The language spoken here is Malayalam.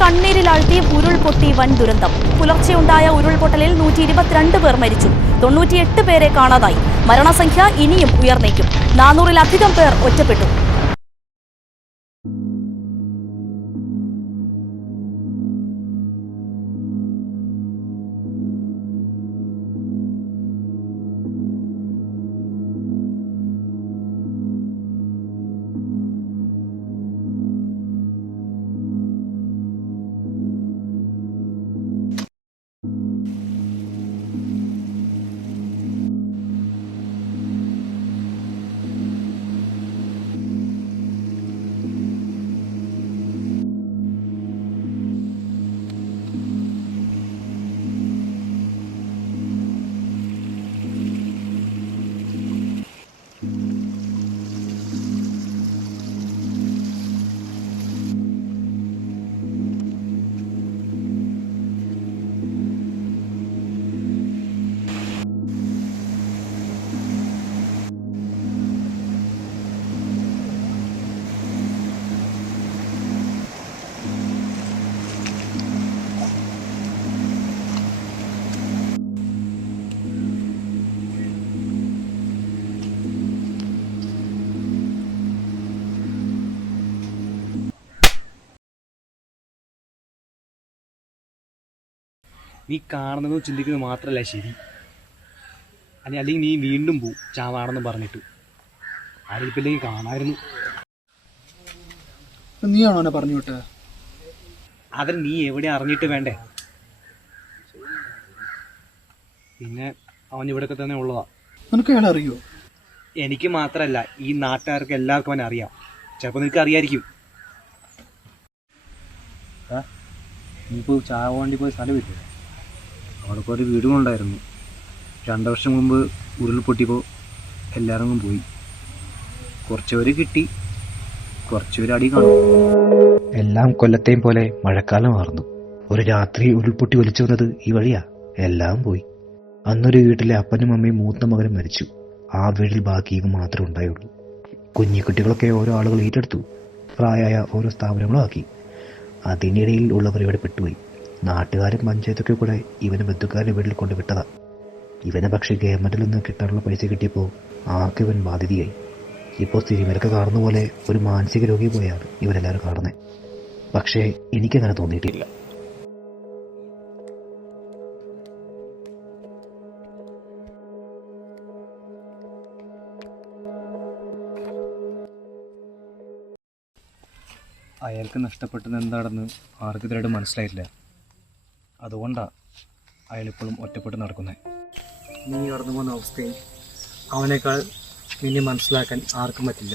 കണ്ണീരിലാഴ്ത്തി ഉരുൾപൊട്ടി വൻ ദുരന്തം. പുലർച്ചെയുണ്ടായ ഉരുൾപൊട്ടലിൽ 122 പേർ മരിച്ചു. 98 പേരെ കാണാതായി. മരണസംഖ്യ ഇനിയും ഉയർന്നേക്കും. 400-ലധികം പേർ ഒറ്റപ്പെട്ടു. നീ കാണുന്നതും ചിന്തിക്കുന്നത് മാത്രമല്ല ശരി. അല്ലെങ്കിൽ നീ വീണ്ടും പോവും ചാവാണെന്ന് പറഞ്ഞിട്ട്. ആരെങ്കിലും കാണായിരുന്നു. നീയാണോ എന്നെ പറഞ്ഞു വിട്ടത്? അതിന് നീ എവിടെ അറിഞ്ഞിട്ട് വേണ്ടേ? പിന്നെ അവൻ ഇവിടെയൊക്കെ തന്നെ ഉള്ളതാ. നിനക്ക് അയാളെ അറിയോ? എനിക്ക് മാത്രമല്ല, ഈ നാട്ടുകാർക്ക് എല്ലാവർക്കും അവനെ അറിയാം. ചിലപ്പോൾ നിനക്ക് അറിയായിരിക്കും. നീയിപ്പോൾ ചാവാൻ വേണ്ടി പോയ സ്ഥലമില്ലേ? അവിടെ കുറേ വീടുകളുണ്ടായിരുന്നു. 2 വർഷം മുമ്പ് ഉരുൾപൊട്ടിയപ്പോൾ എല്ലാവരും പോയി. കുറച്ചുപേര് കിട്ടി, കുറച്ചുപേര് അടി കാണും. എല്ലാം കൊല്ലത്തെയും പോലെ മഴക്കാലമായിരുന്നു. ഒരു രാത്രി ഉരുൾപൊട്ടി ഒലിച്ചു വന്നത് ഈ വഴിയാ. എല്ലാം പോയി. അന്നൊരു വീട്ടിലെ അപ്പനും അമ്മയും മൂത്ത മകനും മരിച്ചു. ആ വീട്ടിൽ ബാക്കി മാത്രമേ ഉണ്ടായുള്ളൂ. കുഞ്ഞിക്കുട്ടികളൊക്കെ ഓരോ ആളുകൾ ഏറ്റെടുത്തു. പ്രായമായ ഓരോ സ്ഥാപനങ്ങളും ആക്കി. അതിനിടയിൽ ഉള്ളവർ ഇവിടെ പെട്ടുപോയി. നാട്ടുകാരും പഞ്ചായത്തൊക്കെ കൂടെ ഇവനെ ബന്ധുക്കാരുടെ വീട്ടിൽ കൊണ്ടുവിട്ടതാ. ഇവനെ പക്ഷേ ഗവൺമെന്റിൽ നിന്ന് കിട്ടാനുള്ള പൈസ കിട്ടിയപ്പോൾ ആർക്കും ഇവൻ ബാധ്യതയായി. ഇപ്പോൾ സിനിമയിലൊക്കെ കാണുന്ന പോലെ ഒരു മാനസിക രോഗി പോയാണ് ഇവരെല്ലാവരും കാണുന്നത്. പക്ഷേ എനിക്കങ്ങനെ തോന്നിയിട്ടില്ല. അയാൾക്ക് നഷ്ടപ്പെട്ടത് എന്താണെന്ന് ആർക്കും ഇതുവരെ മനസ്സിലായില്ല. അതുകൊണ്ടാണ് അയാളിപ്പോഴും ഒറ്റപ്പെട്ട് നടക്കുന്നത്. നീ കടന്നു പോകുന്ന അവസ്ഥയിൽ അവനേക്കാൾ നിന്നെ മനസ്സിലാക്കാൻ ആർക്കും പറ്റില്ല.